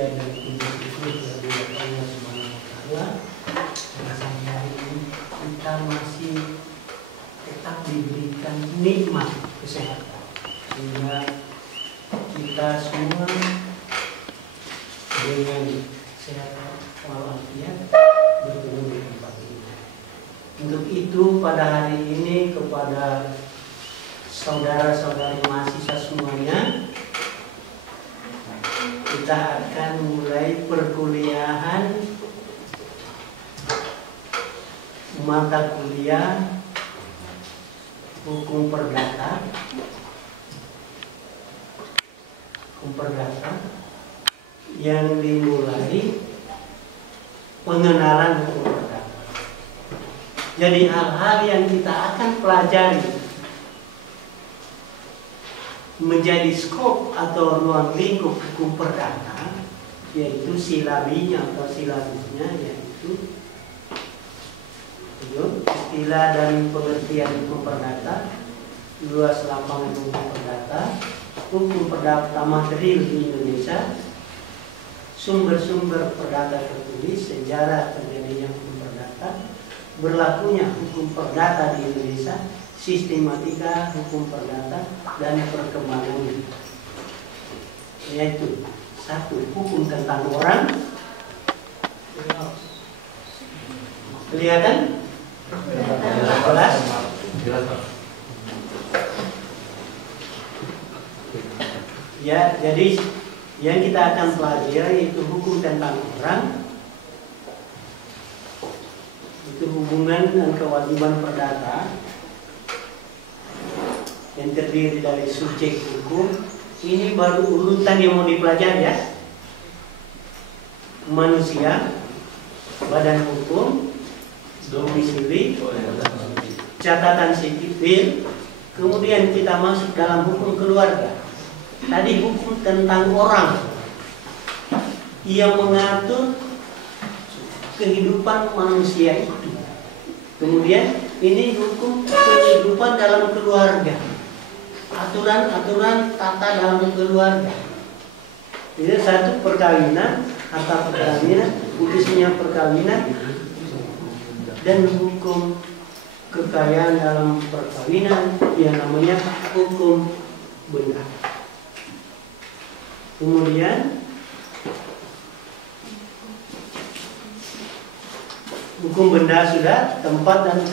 puja dan puji syukur kepada Allah Subhanahu wa Ta'ala. Dan sampai hari ini kita masih tetap diberikan nikmat kesehatan, sehingga kita semua dengan sehat walafiat bertemu di tempat ini. Untuk itu pada hari ini kepada saudara-saudari mahasiswa semuanya, kita akan mulai perkuliahan mata kuliah hukum perdata yang dimulai pengenalan hukum perdata. Jadi hal-hal yang kita akan pelajari menjadi skop atau ruang lingkup hukum perdata, yaitu silabinya atau silabusnya, yaitu istilah dan pengertian hukum perdata, luas lapangan hukum perdata material di Indonesia, sumber-sumber perdata tertulis, sejarah terjadinya hukum perdata, berlakunya hukum perdata di Indonesia, sistematika hukum perdata, dan perkembangannya. Yaitu satu, hukum tentang orang. Kelihatan? Jelas? Ya, jadi yang kita akan pelajari itu hukum tentang orang. Itu hubungan dan kewajiban perdata yang terdiri dari subjek hukum. Ini baru urutan yang mau dipelajari ya. Manusia, badan hukum, domisili, catatan sipil, kemudian kita masuk dalam hukum keluarga. Tadi hukum tentang orang yang mengatur kehidupan manusia itu. Kemudian ini hukum kehidupan dalam keluarga, aturan-aturan tata dalam keluarga. Ini satu, perkawinan, harta perkawinan, putusnya perkawinan, dan hukum kekayaan dalam perkawinan yang namanya hukum benda. Kemudian hukum benda sudah, tempat dan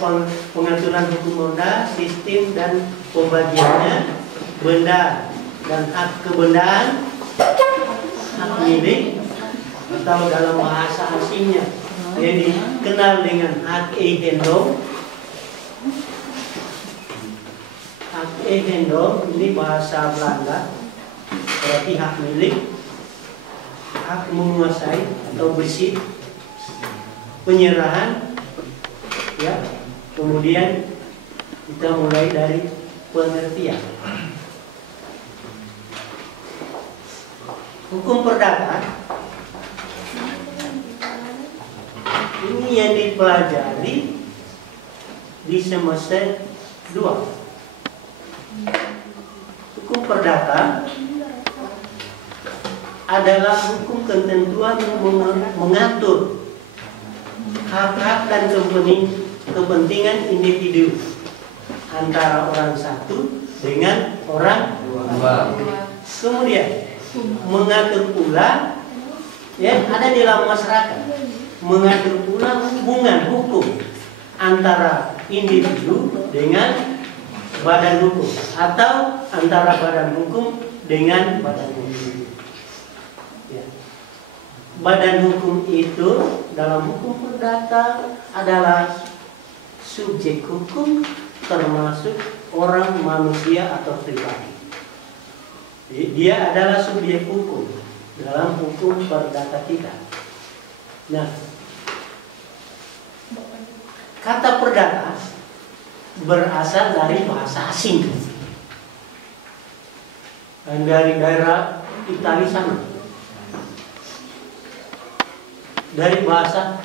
pengaturan hukum benda, sistem dan pembagiannya, benda dan hak kebendaan, hak milik atau dalam bahasa asingnya yang dikenal dengan hak eigendom. Hak eigendom ini bahasa Belanda, berarti hak milik, hak menguasai atau bersih, penyerahan, ya. Kemudian kita mulai dari pengertian. Hukum perdata ini yang dipelajari di semester 2. Hukum perdata adalah hukum ketentuan yang mengatur hak-hak dan kepentingan individu antara orang satu dengan orang dua. Kemudian mengatur pula, ya, ada di dalam masyarakat, mengatur pula hubungan hukum antara individu dengan badan hukum atau antara badan hukum dengan badan hukum. Ya. Badan hukum itu dalam hukum perdata adalah subjek hukum, termasuk orang, manusia atau pribadi. Dia adalah subjek hukum dalam hukum perdata kita. Nah, kata perdata berasal dari bahasa asing dan dari daerah Italia sana, dari bahasa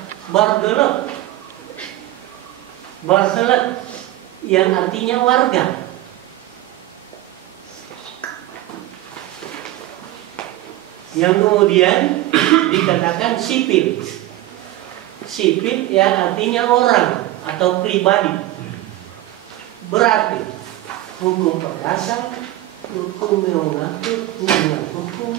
Bargelot yang artinya warga. yang kemudian dikatakan sipil. Sipil ya artinya orang atau pribadi. Berarti hukum perdata, hukum yang mengatur hubungan hukum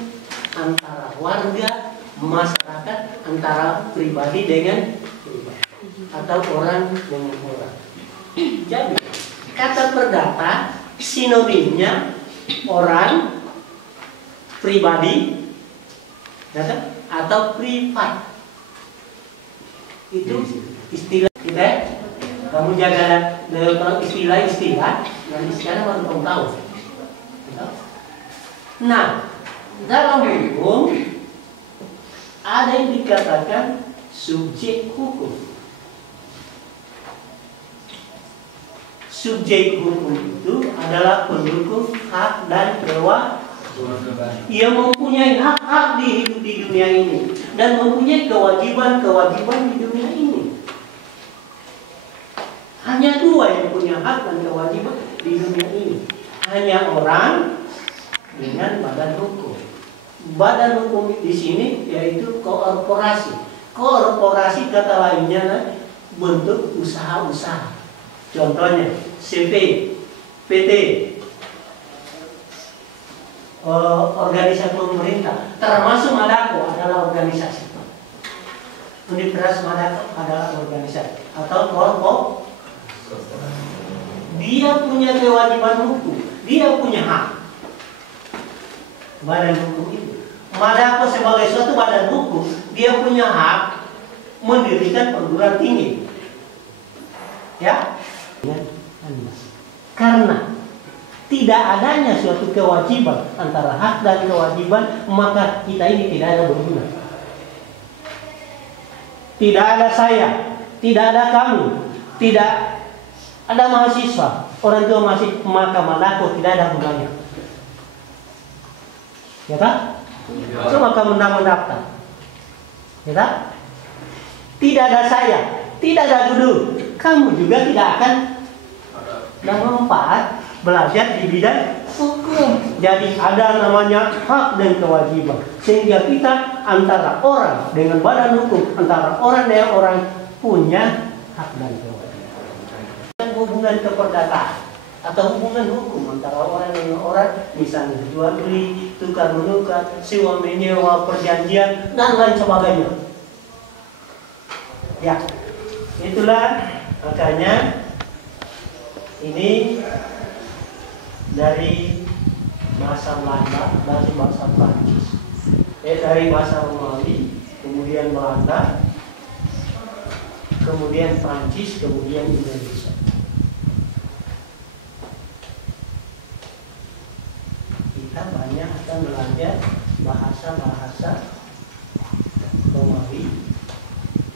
antara warga, masyarakat, antara pribadi dengan pribadi atau orang dengan orang. Jadi kata perdata sinonimnya orang, pribadi, atau privat. Itu istilah kita. Kamu jaga dalam istilah-istilah yang sekarang baru kamu tahu. Nah, dalam hukum ada yang dikatakan subjek hukum. Subjek hukum itu adalah pendukung hak dan kewajiban. Ia mempunyai hak-hak di hidup di dunia ini dan mempunyai kewajiban-kewajiban di dunia ini. Hanya dua yang punya hak dan kewajiban di dunia ini. Hanya orang dengan badan hukum. Badan hukum di sini yaitu korporasi. Korporasi kata lainnya bentuk usaha-usaha. Contohnya CV, PT, organisasi pemerintah, termasuk Madako adalah organisasi. Universitas Madako adalah organisasi atau kelompok. Dia punya kewajiban hukum, dia punya hak. Badan hukum itu. Madako sebagai suatu badan hukum, dia punya hak mendirikan perguruan tinggi. Ya, karena tidak adanya suatu kewajiban antara hak dan kewajiban, maka kita ini tidak ada berguna. Tidak ada saya, tidak ada kamu, tidak ada mahasiswa, orang tua masih, maka Madako tidak ada gunanya. Ya kan? Cuma kamu mendaftar. Ya kan? Tidak ada saya, tidak ada guru, kamu juga tidak akan bermanfaat belajar di bidang hukum. Jadi ada namanya hak dan kewajiban. Sehingga kita antara orang dengan badan hukum, antara orang dengan orang punya hak dan kewajiban. Hubungan keperdataan atau hubungan hukum antara orang dengan orang, misalnya jual beli, tukar menukar, sewa menyewa, perjanjian dan lain sebagainya. Ya, itulah makanya ini dari bahasa Belanda, dari bahasa Prancis, dari bahasa Romawi, kemudian Belanda, kemudian Prancis, kemudian Indonesia. Kita banyak akan belajar bahasa-bahasa Romawi,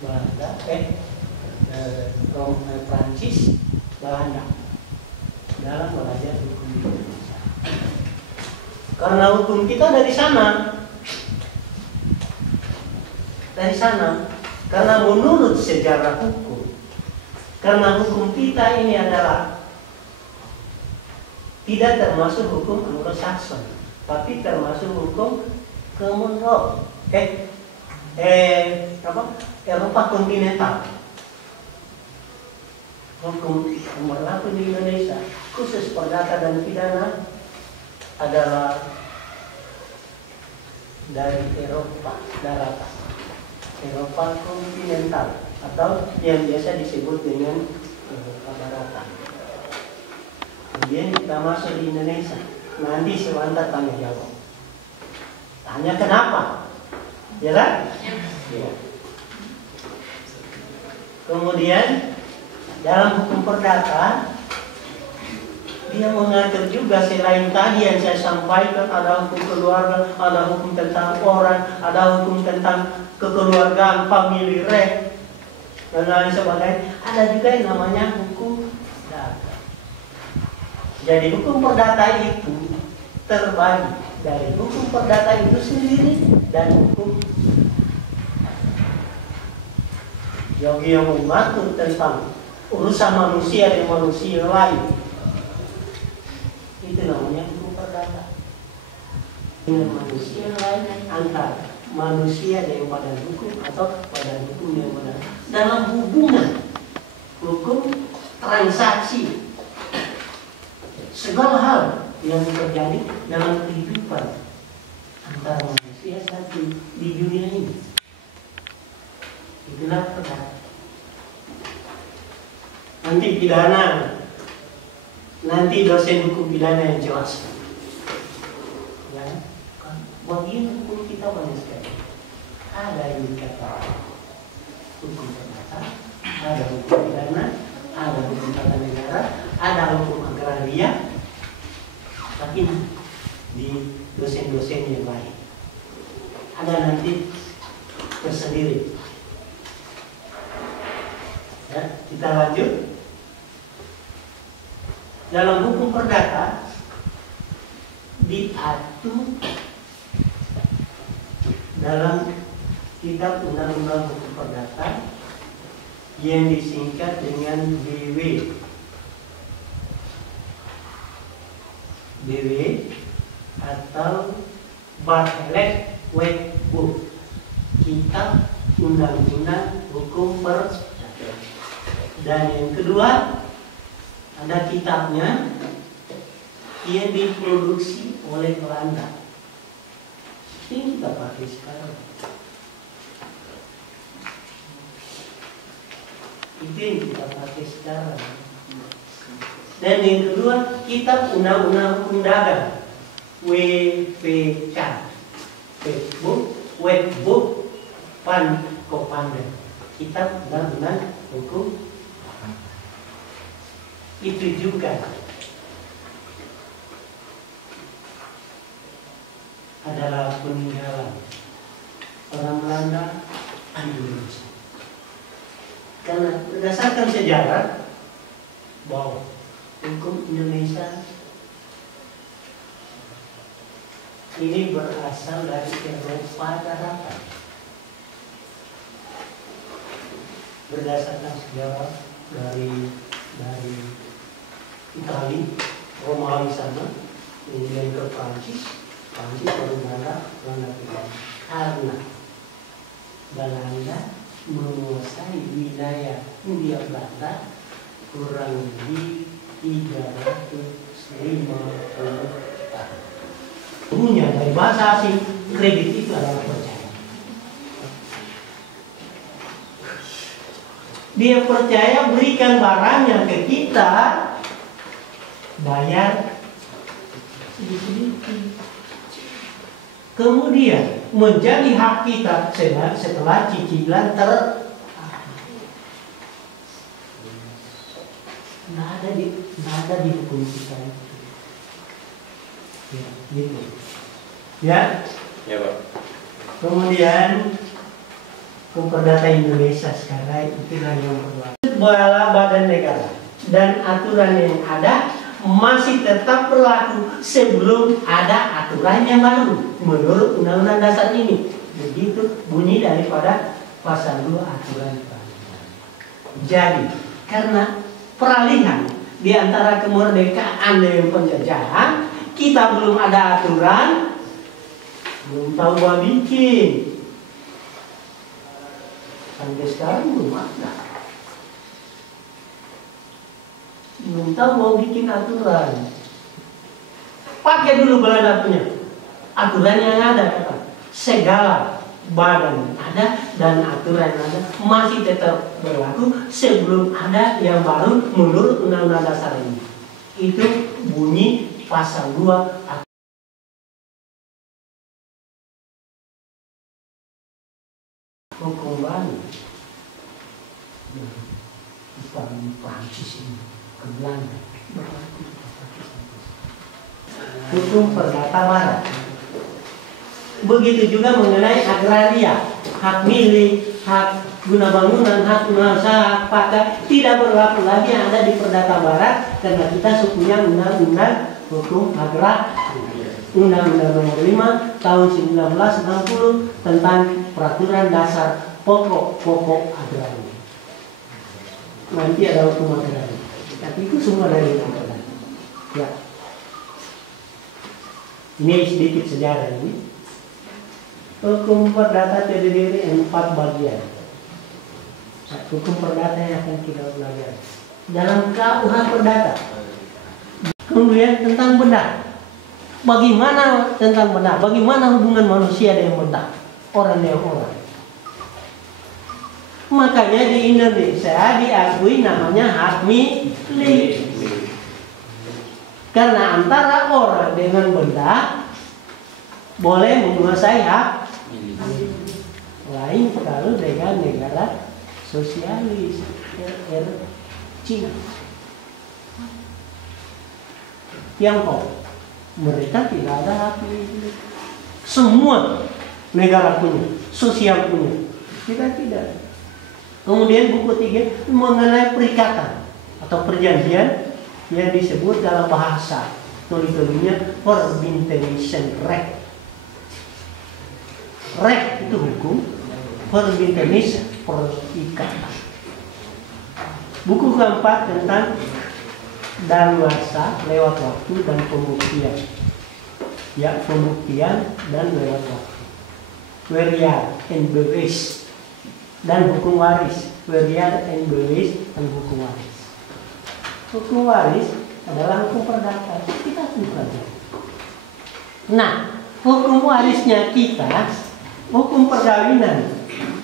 Belanda, Prancis, Belanda dalam belajar hukum Indonesia. Karena hukum kita dari sana. Dari sana. Karena menurut sejarah hukum. Karena hukum kita ini adalah tidak termasuk hukum Anglo-Saxon, tapi termasuk hukum Common Law. Eropa kontinental. Hukum yang berlaku di Indonesia khusus perdata dan pidana adalah dari Eropa daratan, Eropa kontinental atau yang biasa disebut dengan Eropa daratan. Kemudian kita masuk di Indonesia, nanti sebentar tanya jawab. Tanya kenapa? Ya kan? Ya. Kemudian dalam hukum perdata dia mengatur juga selain tadi yang saya sampaikan, ada hukum keluarga, ada hukum tentang orang, ada hukum tentang kekeluargaan, family right, dan lain sebagainya. Ada juga yang namanya hukum perdata. Jadi hukum perdata itu terbagi dari hukum perdata itu sendiri dan hukum yang mengatur tentang urusan manusia dan manusia lain. Itu namanya hukum perdata. dengan manusia lain, antara manusia yang pada hukum atau pada hukum yang pada dalam hubungan hukum transaksi segala hal yang terjadi dalam kehidupan antara manusia satu di dunia ini. Itulah perdata. Nanti pidana, nanti dosen hukum pidana yang jelaskan. Ya, bagian hukum kita banyak sekali. Ada yang dikata hukum perdata, ada hukum pidana, ada hukum tata negara, ada hukum agraria, tapi di dosen-dosen yang lain ada nanti tersendiri. Ya, kita lanjut. Dalam hukum perdata diatur dalam kitab undang-undang hukum perdata yang disingkat dengan BW. BW atau Bartlett Workbook, kitab undang-undang hukum perdata. Dan yang kedua, ada kitabnya yang diproduksi oleh Belanda. Ini kita pakai sekarang. Itu yang kita pakai sekarang. Dan yang kedua, kitab undang-undang hukum dagang, WPK, Workbook Pan Kopanda, kitab undang-undang hukum. Itu juga adalah peninggalan orang Belanda di Indonesia. Karena berdasarkan sejarah bahwa hukum Indonesia ini berasal dari Eropa Daratan. Berdasarkan sejarah dari Itali, Romawi sana, kemudian ke Prancis baru Belanda Belanda. Karena Belanda menguasai wilayah Hindia Belanda kurang lebih 350 tahun. Punya dari bahasa asing, kredit itu adalah percaya. Dia percaya berikan barangnya ke kita, bayar sedikit. Kemudian menjadi hak kita setelah cicilan nggak ada di hukum kita itu. Ya, gitu. Ya. Ya, Pak. Kemudian hukum perdata Indonesia sekarang itulah yang berlaku. Bala badan negara dan aturan yang ada masih tetap berlaku sebelum ada aturan yang baru menurut Undang-Undang Dasar ini. Begitu bunyi daripada pasal 2 aturan. Jadi karena peralihan di antara kemerdekaan dengan penjajahan, kita belum ada aturan, belum tahu mau bikin. Sampai sekarang belum ada. Belum tahu mau bikin aturan. Pakai dulu Belanda punya aturan yang ada, kata. Segala badan ada dan aturan yang ada masih tetap berlaku sebelum ada yang baru menurut Undang-Undang Dasar ini. Itu bunyi pasal 2 hukum baru. Bukan Prancis ini ke Belanda. Hukum perdata barat. Begitu juga mengenai agraria, hak milik, hak guna bangunan, hak usaha, hak pakai tidak berlaku lagi yang ada di perdata barat karena kita sukunya undang-undang hukum agraria. Undang-Undang Nomor 5 Tahun 1960 tentang peraturan dasar pokok agraria. Nanti ada hukum agraria. Tapi itu semua dari hukum agraria. Ya. Ini sedikit sejarah ini. Hukum perdata terdiri dari 4 bagian. Hukum perdata yang akan kita belajar dalam KUH Perdata. Kemudian tentang benda. Bagaimana tentang benda? Bagaimana hubungan manusia dengan benda? Orang dengan orang. Makanya di Indonesia diakui namanya hak milik. Karena antara orang dengan benda boleh menguasai hak lain kalau dengan negara sosialis Cina, Tiongkok, mereka tidak ada hak milik. Semua negara punya, sosial punya, kita tidak. Kemudian buku 3 mengenai perikatan atau perjanjian yang disebut dalam bahasa tuli-tulinya Verbintenisen Recht. Recht itu hukum, Verbintenis perikatan. Buku keempat tentang daluarsa lewat waktu dan pembuktian. Ya, pembuktian dan lewat waktu. Weriar and bewijs dan hukum waris. Weriar and bewijs dan hukum waris. Hukum waris adalah hukum perdata. Kita bukan. Nah, hukum warisnya kita, hukum perkawinan.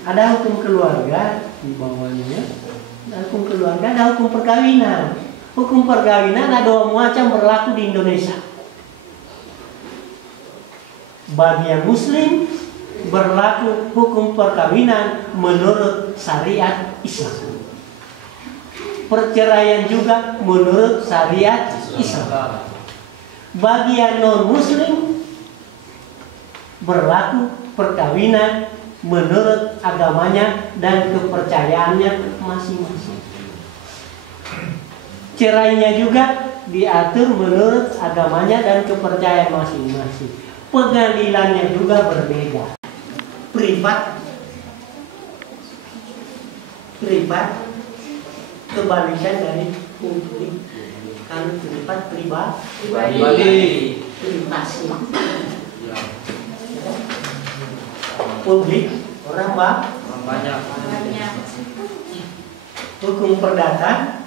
Ada hukum keluarga di bawahnya. Ada hukum keluarga, ada hukum perkawinan. Hukum perkawinan ada 2 macam berlaku di Indonesia. Bagi yang Muslim berlaku hukum perkawinan menurut syariat Islam. Perceraian juga menurut syariat Islam. Bagi yang non-Muslim berlaku perkawinan menurut agamanya dan kepercayaannya masing-masing. Cerainya juga diatur menurut agamanya dan kepercayaan masing-masing. Pengadilannya juga berbeda. Privat kebalikan dari publik. Kalau privat pribadi. Privasi. Publik orang banyak. Hukum perdata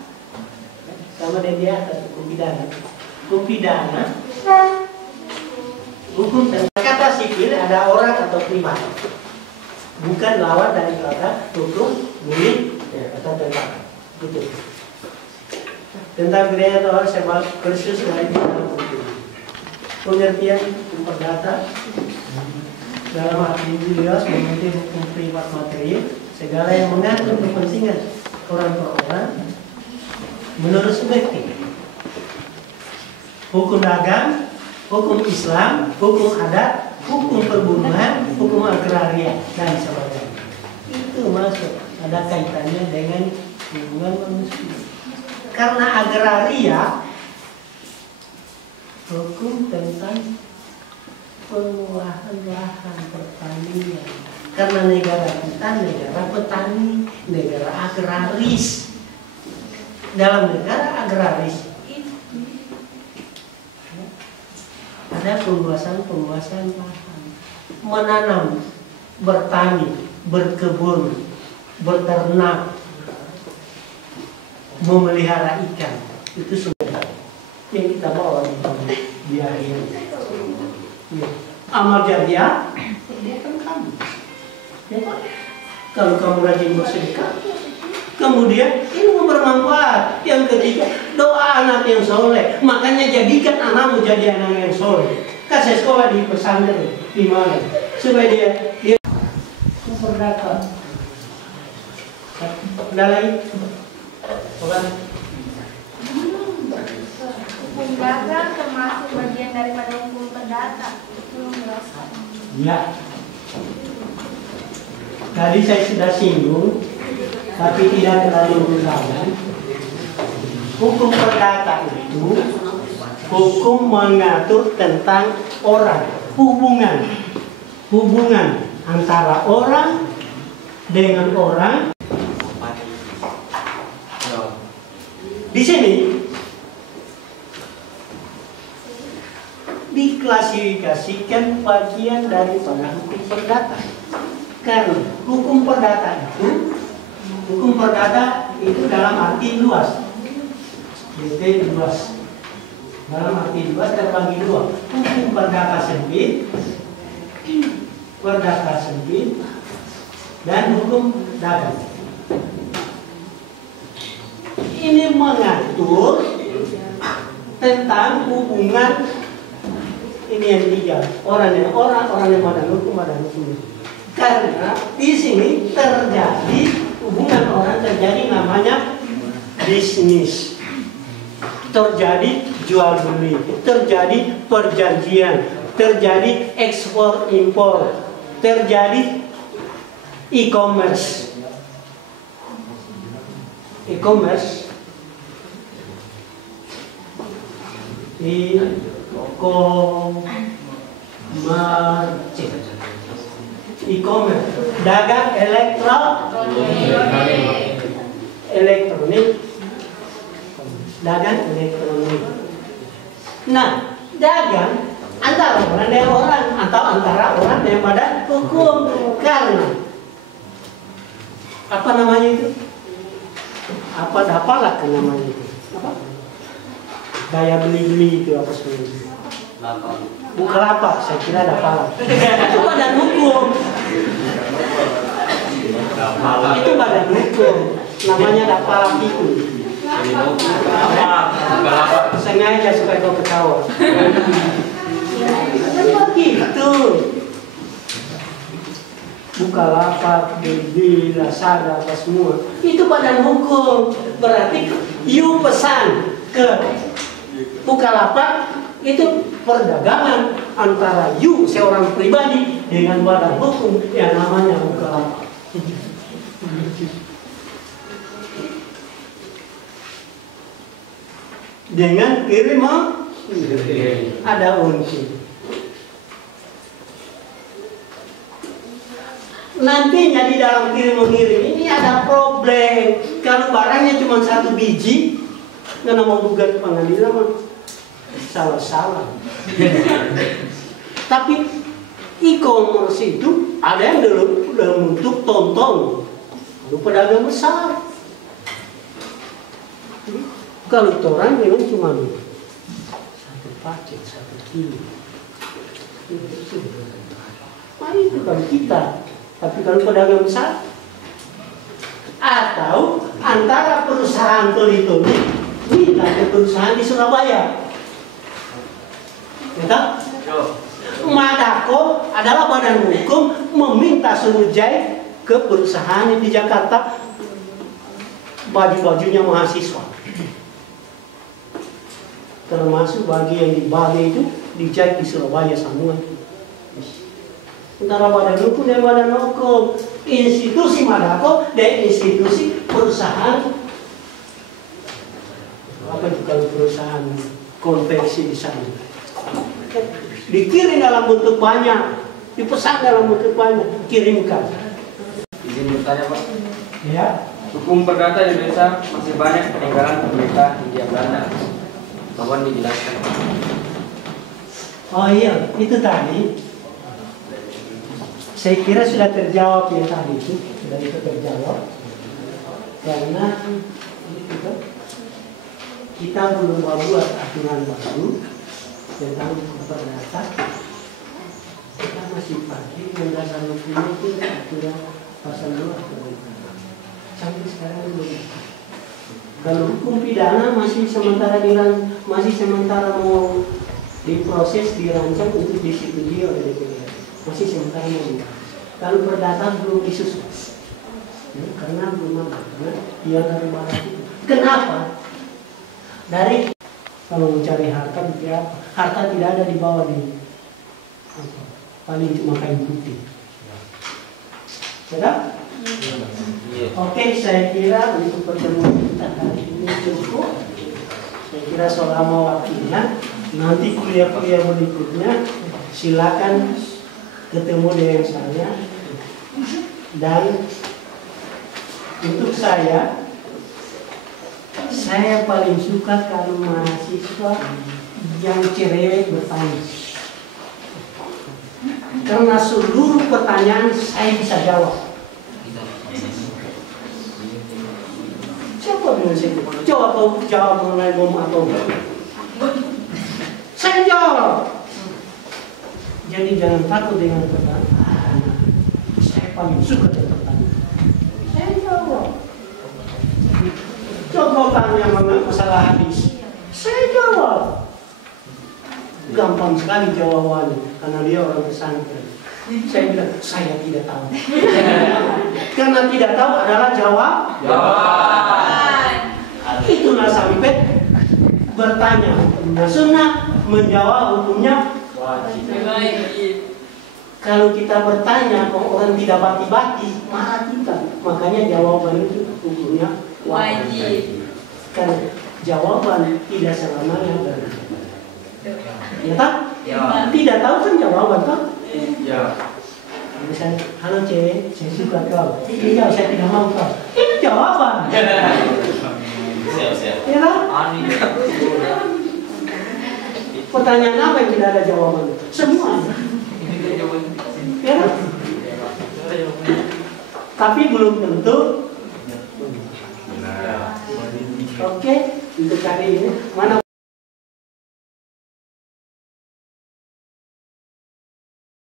sama dia hukum pidana. Hukum pidana hukum tentang kata sipil ada orang atau privat, bukan lawan dari kata hukum milik atau tentang itu. Tentang gereja atau orang saya kursus dari pengertian hukum perdata dalam arti luas mengerti hukum privat material, segala yang mengatur kepentingan orang per orang menurut subjektif. Hukum dagang, hukum Islam, hukum adat, hukum perburuan, hukum agraria dan sebagainya. Itu masuk ada kaitannya dengan hubungan manusia. Karena agraria hukum tentang penguasaan lahan pertanian. Karena negara kita negara petani, negara agraris. Dalam negara agraris ada penguasaan lahan, menanam, bertani, berkebun, beternak, memelihara ikan. Itu sudah yang kita bawa di akhir. Amal jariah bukan kamu. Ya, Pak? Kalau kamu rajin bersedekah, kemudian ini bermanfaat. Yang ketiga, doa anak yang soleh. Makanya jadikan anakmu jadi anak yang soleh. Kasih sekolah di pesantren di mana? Supaya dia perdata. Ada lagi? Bukan? Hukum dagang termasuk bagian daripada hukum perdata. Ya. Tadi saya sudah singgung, tapi tidak terlalu dalam. Hukum perdata itu hukum mengatur tentang orang, hubungan antara orang dengan orang. Di sini diklasifikasikan bagian daripada hukum perdata. Karena hukum perdata itu dalam arti luas. DT luas. Dalam arti luas terbagi dua. Hukum perdata sempit, dan hukum dagang. Ini mengatur tentang hubungan ini yang tiga, orang yang badan hukum. Karena di sini terjadi hubungan orang, terjadi namanya bisnis, terjadi jual beli, terjadi perjanjian, terjadi ekspor impor, terjadi e-commerce. E-commerce dagang elektronik, dagang elektronik. Nah, dagang antara orang dengan orang atau antara orang dengan badan hukum. Karena apa namanya itu? Apa dapalak namanya itu? Apa? Daya beli itu apa sebenarnya? Bukalapak, saya kira dapalak. Itu badan hukum. Itu badan hukum. Namanya dapalak itu. Sengaja supaya kau ketawa. Begitu. Bukalapak, BB, Lazada, apa semua. Itu badan hukum. Berarti you pesan ke Bukalapak, itu perdagangan antara you seorang pribadi dengan badan hukum yang namanya Bukalapak. Dengan kirim ada untung. Nantinya di dalam kirim-mengirim ini ada problem. Kalau barangnya cuma 1 biji, karena mau gugat pengadilan, salah. Tapi e-commerce itu ada yang dalam bentuk tonton, lalu pedagang besar. Kalau orang memang cuma 1 paket, 1 kilo. Nah itu kan kita. Tapi kalau pedagang besar, atau antara perusahaan Toli-Toli minta ke perusahaan di Surabaya, betul? Madako adalah badan hukum meminta Surujai ke perusahaan di Jakarta, baju-bajunya mahasiswa, termasuk bagi yang di Bali itu dijahit di Surabaya semua. Antara badan hukum dan badan hukum, institusi Madako dan institusi perusahaan. Apa itu kalau perusahaan konveksi di sana? Dikirim dalam bentuk banyak, dipesan dalam bentuk banyak, kirimkan. Izin bertanya Pak. Ya. Hukum perdata di Indonesia masih banyak peninggalan pemerintah Hindia Belanda. Mohon dijelaskan. Oh iya, itu tadi. Saya kira sudah terjawab ya tadi itu, sudah itu terjawab. Karena kita belum membuat aturan baru tentang hukum perdata. Kita masih pakai dasar hukum itu aturan pasal 2 sampai sekarang belum. Kalau hukum pidana masih sementara mau diproses, dirancang untuk disetujui oleh DPR. Masih sementara mau. Kalau perdata belum disusun, karena belum ada, karena dia dari barat itu. Kenapa? Dari kalau mencari harta, harta tidak ada di bawah di paling cuma kain putih. Sudah? Oke, saya kira untuk pertemuan kita hari ini cukup. Saya kira selama waktunya, nanti kuliah-kuliah berikutnya silakan ketemu dengan saya. Dan untuk saya paling suka kalau mahasiswa yang cerewet bertanya. Karena seluruh pertanyaan saya bisa jawab. Siapa dengan saya? Jawab mengenai bom atom. Saya jawab. Jadi jangan takut dengan pertanyaan. Saya paling suka dengan pertanyaan. Saya jawab. Coba tanya masalah hadis. Saya jawab. Gampang sekali jawabannya karena dia orang pesantren. Saya bilang saya tidak tahu. Karena tidak tahu adalah jawaban. Itulah sampai bertanya hukumnya sunnah, menjawab hukumnya wajib. Kalau kita bertanya kok orang tidak bati-bati, marah kita. Makanya jawaban itu hukumnya wajib. Karena jawaban tidak selamanya benar. Ya tak? Ya. Tidak tahu kan jawaban tak? Ya. Misalnya, halo cewek, saya suka kau. Iya, saya tidak mau kau. Itu jawaban. Siap. Ya tak? Pertanyaan apa yang tidak ada jawaban? Semua. Ya tak? Tapi belum tentu. Oke, untuk kali ini mana?